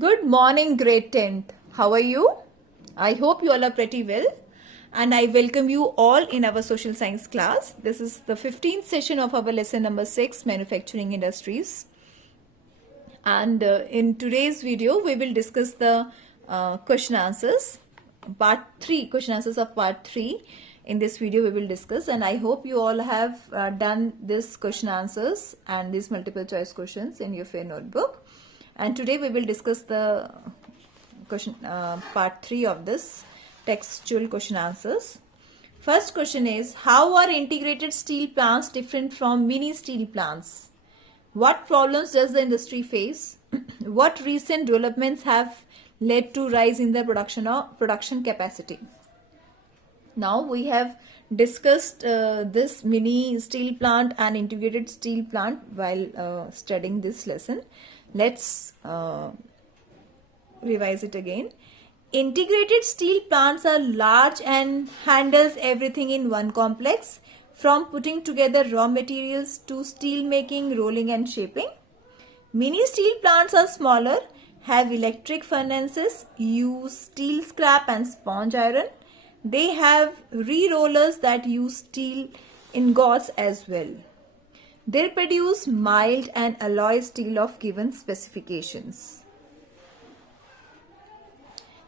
Good morning, grade 10th. How are you? I hope you all are pretty well. And I welcome you all in our social science class. This is the 15th session of our lesson number 6, Manufacturing Industries. And in today's video, we will discuss the question answers, part 3, question answers of part 3. In this video, we will discuss, and I hope you all have done this question answers and these multiple choice questions in your fair notebook. And today we will discuss the question part 3 of this textual question answers. First question is, how are integrated steel plants different from mini steel plants? What problems does the industry face? What recent developments have led to rise in the production capacity? Now we have discussed this mini steel plant and integrated steel plant while studying this lesson. Let's revise it again. Integrated steel plants are large and handles everything in one complex, from putting together raw materials to steel making, rolling and shaping. Mini steel plants are smaller, have electric furnaces, use steel scrap and sponge iron. They have re-rollers that use steel ingots as well. They produce mild and alloy steel of given specifications.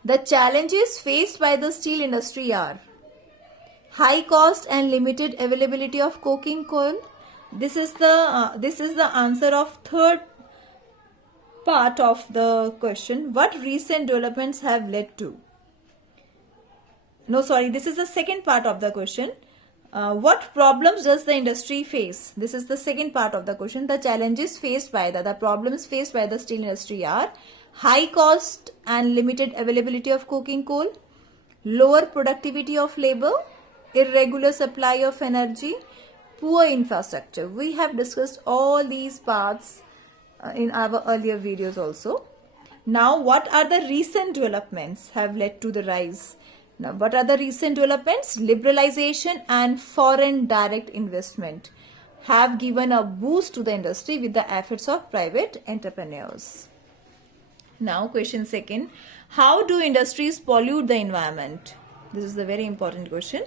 The challenges faced by the steel industry are high cost and limited availability of coking coal. This is the answer of third part of the question. What recent developments have led to? No, sorry, this is the second part of the question. What problems does the industry face? This is the second part of the question. The challenges faced by the problems faced by the steel industry are high cost and limited availability of coking coal, lower productivity of labor, irregular supply of energy, poor infrastructure. We have discussed all these parts in our earlier videos also. Now, what are the recent developments have led to the rise? Now, what are the recent developments? Liberalization and foreign direct investment have given a boost to the industry with the efforts of private entrepreneurs. Now, question second, how do industries pollute the environment? This is a very important question.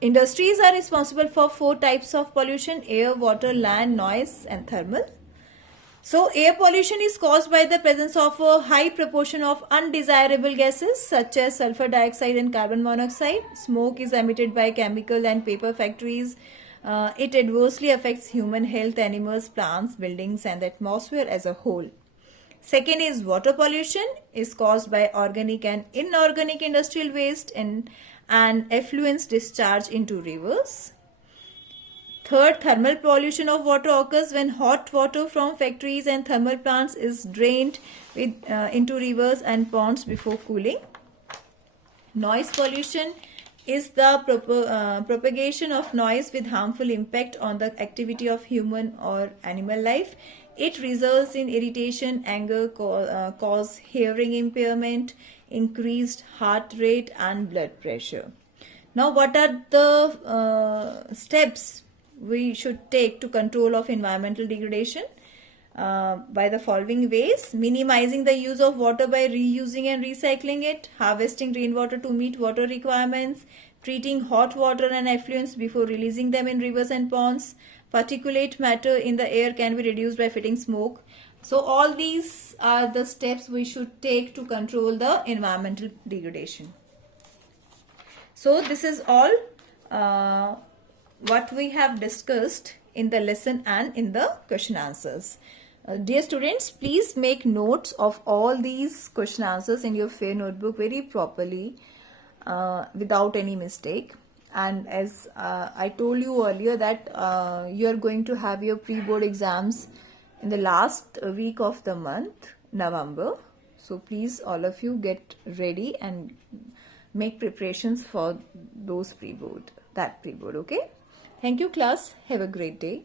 Industries are responsible for 4 types of pollution: air, water, land, noise and thermal. So, air pollution is caused by the presence of a high proportion of undesirable gases such as sulfur dioxide and carbon monoxide. Smoke is emitted by chemical and paper factories. It adversely affects human health, animals, plants, buildings and the atmosphere as a whole. Second is water pollution is caused by organic and inorganic industrial waste and effluents discharge into rivers. Third, thermal pollution of water occurs when hot water from factories and thermal plants is drained into rivers and ponds before cooling. Noise pollution is the propagation of noise with harmful impact on the activity of human or animal life. It results in irritation, anger, cause hearing impairment, increased heart rate and blood pressure. Now, what are the steps we should take to control of environmental degradation? By the following ways: minimizing the use of water by reusing and recycling it, harvesting rainwater to meet water requirements, treating hot water and effluents before releasing them in rivers and ponds. Particulate matter in the air can be reduced by fitting smoke. So all these are the steps we should take to control the environmental degradation. So this is all what we have discussed in the lesson and in the question answers. Dear students, please make notes of all these question answers in your fair notebook very properly without any mistake. And as I told you earlier that you are going to have your pre-board exams in the last week of the month, November. So please all of you get ready and make preparations for those pre-board, okay? Thank you class. Have a great day.